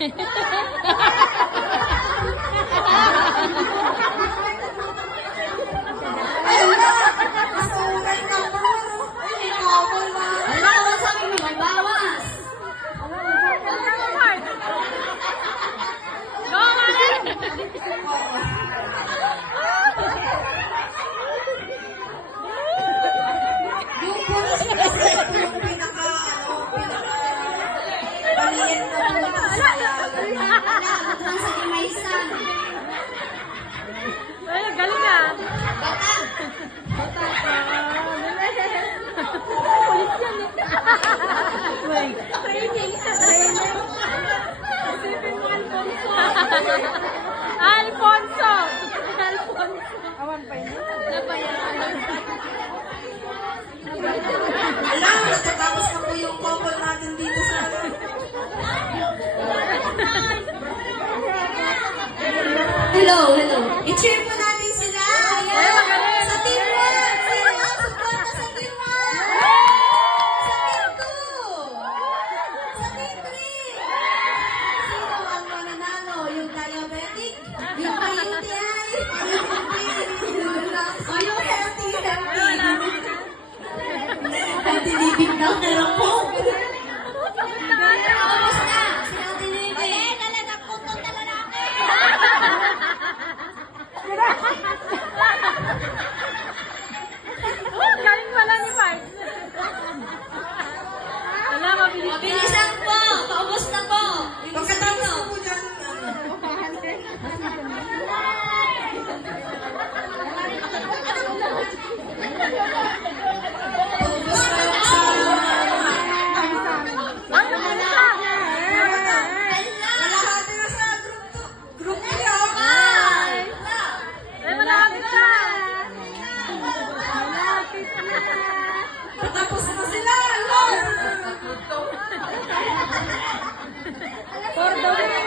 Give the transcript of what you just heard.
Ay, galing ah. Polis yan eh. Training. Alfonso. Awan pa yun. Alam, natatapos na po yung couple natin dito sa Hello. I-cheer po natin sila. Ayan. Sa Team 1. Sino ang suporta sa Team 1? Sa Team 2. Sa Team 3. Sino ang mananalo? Yung diabetic? Yung may UTI? O yung healthy? Healthy living daw na lang po. Galing pala ni Mark. Wala, mabilis. Mabilisan po! Paubos na po! Pagkatapos na po dyan. Paubos na yung sa... Malahati na sa group niyo. Malapit ka. Patapos na sila. For the win.